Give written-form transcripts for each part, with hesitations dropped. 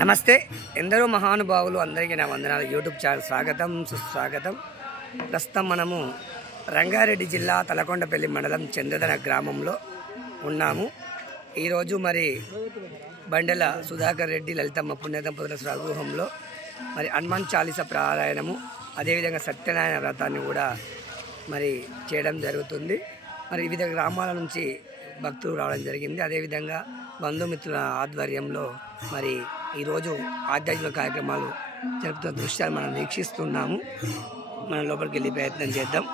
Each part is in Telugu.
నమస్తే ఎందరో మహానుభావులు అందరికీ నా వందనాలు. యూట్యూబ్ ఛానల్ స్వాగతం సుస్వాగతం. ప్రస్తుతం మనము రంగారెడ్డి జిల్లా తలకొండపల్లి మండలం చంద్రధన గ్రామంలో ఉన్నాము. ఈరోజు మరి బండెల సుధాకర్ రెడ్డి లలితమ్మ పుణ్యదంపతుల స్వగృహంలో మరి హనుమాన్ చాలీస పారాయణము, అదేవిధంగా సత్యనారాయణ వ్రతాన్ని కూడా మరి చేయడం జరుగుతుంది. మరి వివిధ గ్రామాల నుంచి భక్తులు రావడం జరిగింది. అదేవిధంగా బంధుమిత్రుల ఆధ్వర్యంలో మరి ఈరోజు ఆధ్యాత్మిక కార్యక్రమాలు జరుపుతున్న దృశ్యాలు మనం వీక్షిస్తున్నాము. మనం లోపలికి వెళ్ళే ప్రయత్నం చేద్దాం.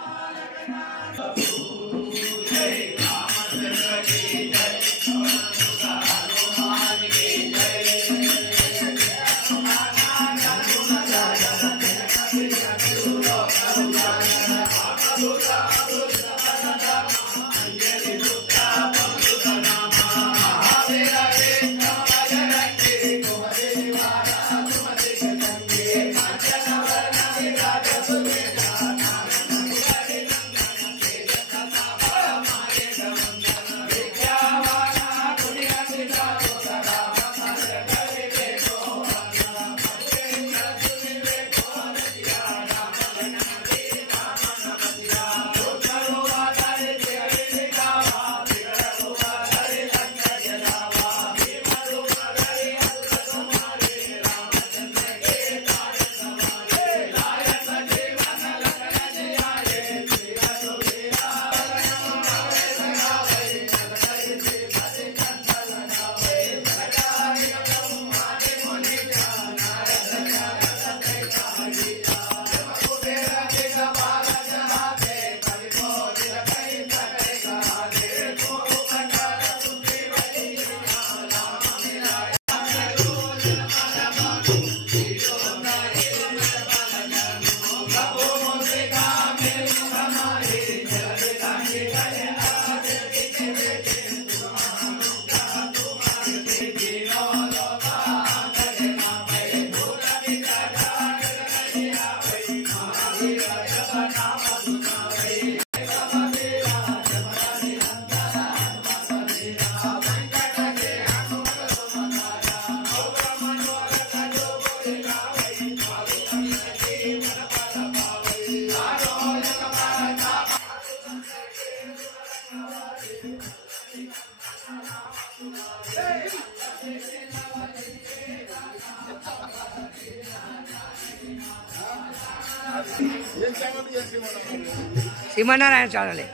శ్రీమన్నారాయణ ఛానలే.